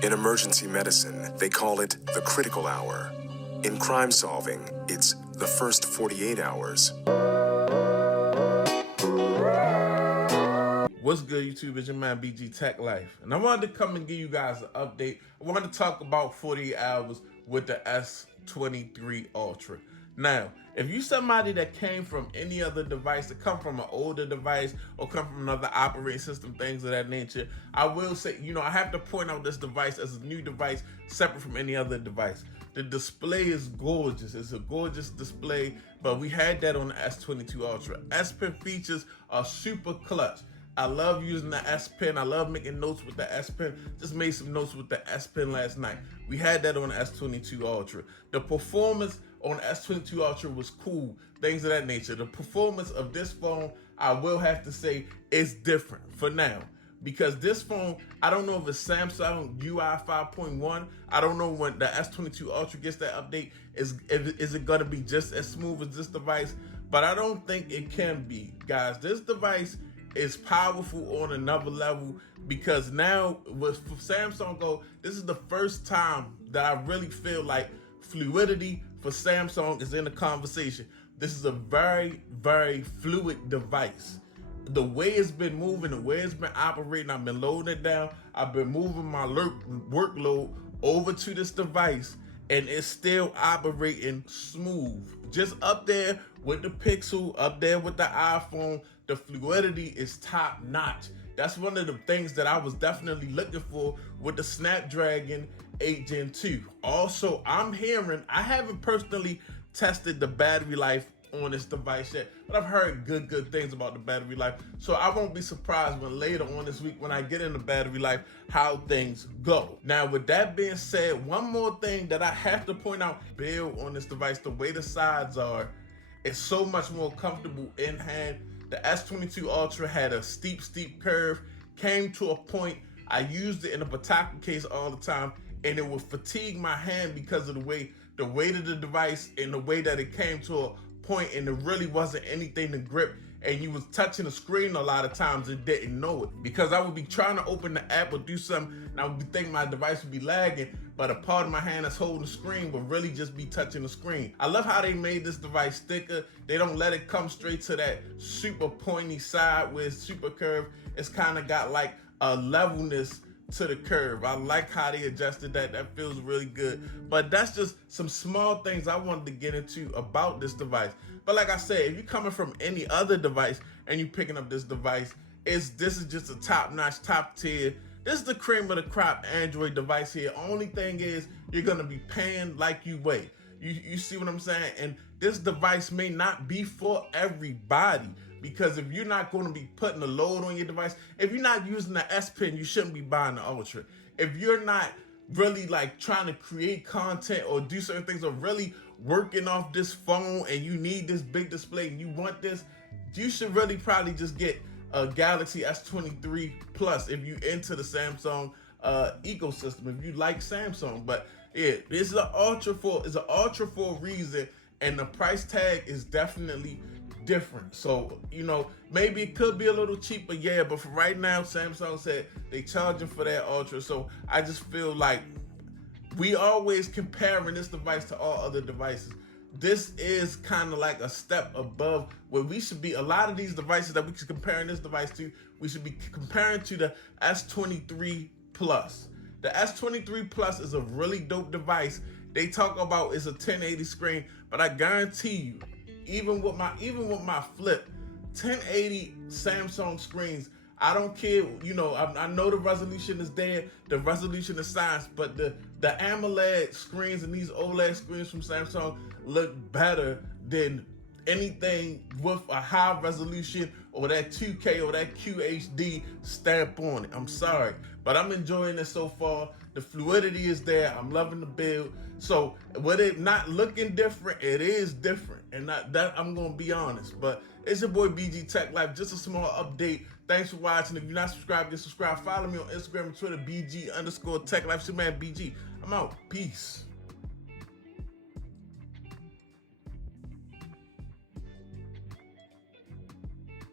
In emergency medicine, they call it the critical hour. In crime solving, it's the first 48 hours. What's good, YouTube? It's your man BG Tech Life, and I wanted to come and give you guys an update. I wanted to talk about 48 hours with the S23 Ultra. Now, if you somebody that came from any other device, to come from an older device or come from another operating system, things of that nature, I will say, I have to point out this device as a new device separate from any other device. The display is gorgeous. It's a gorgeous display, but we had that on the S22 Ultra. S Pen features are super clutch. I love using the S Pen. I love making notes with the S Pen. Just made some notes with the S Pen last night. We had that on the S22 Ultra. The performance on the S22 Ultra was cool, things of that nature. The performance of this phone, I will have to say, is different for now. Because this phone, I don't know if it's Samsung UI 5.1. I don't know when the S22 Ultra gets that update. Is it gonna be just as smooth as this device? But I don't think it can be, guys. This device is powerful on another level, because now with Samsung Go, this is the first time that I really feel like fluidity for Samsung is in the conversation. This is a very, very fluid device. The way it's been moving, the way it's been operating, I've been loading it down, I've been moving my workload over to this device, and it's still operating smooth. Just up there with the Pixel, up there with the iPhone, the fluidity is top notch. That's one of the things that I was definitely looking for with the Snapdragon 8 Gen 2. Also, I'm hearing, I haven't personally tested the battery life on this device yet, but I've heard good things about the battery life. So I won't be surprised when later on this week, when I get into battery life, how things go. Now, with that being said, one more thing that I have to point out, build on this device, the way the sides are, it's so much more comfortable in hand. The S22 Ultra had a steep curve, came to a point, I used it in a Pataka case all the time, and it would fatigue my hand because of the weight of the device and the way that it came to a point, and there really wasn't anything to grip, and you was touching the screen a lot of times and didn't know it, because I would be trying to open the app or do something, and I would be thinking my device would be lagging, but a part of my hand that's holding the screen would really just be touching the screen. I love how they made this device thicker. They don't let it come straight to that super pointy side where it's super curved. It's kind of got like a levelness to the curve. I like how they adjusted that. That feels really good. But that's just some small things I wanted to get into about this device. But like I said, if you're coming from any other device and you're picking up this device, this is just a top-notch, top tier. This is the cream of the crop Android device here. Only thing is, you're gonna be paying like you weigh. You see what I'm saying? And this device may not be for everybody, because if you're not going to be putting a load on your device, if you're not using the S Pen, you shouldn't be buying the Ultra. If you're not really like trying to create content or do certain things, or really working off this phone and you need this big display and you want this, you should really probably just get a Galaxy S23 Plus if you into the Samsung ecosystem, if you like Samsung. But yeah, this is an Ultra for a reason, and the price tag is definitely different. So, maybe it could be a little cheaper, yeah, but for right now, Samsung said they charging for that Ultra. So I just feel like we always comparing this device to all other devices. This is kind of like a step above where we should be. A lot of these devices that we should comparing this device to, we should be comparing to the S23 Plus. The S23 Plus is a really dope device. They talk about it's a 1080 screen, but I guarantee you, even with my flip, 1080 Samsung screens, I don't care, I know the resolution is there, the resolution is science, but the AMOLED screens and these OLED screens from Samsung look better than anything with a high resolution or that 2K or that QHD stamp on it. I'm sorry, but I'm enjoying it so far. The fluidity is there. I'm loving the build. So with it not looking different, it is different. And that I'm going to be honest. But it's your boy BG Tech Life. Just a small update. Thanks for watching. If you're not subscribed, get subscribed. Follow me on Instagram and Twitter, BG_Tech Life. It's your man BG. I'm out. Peace.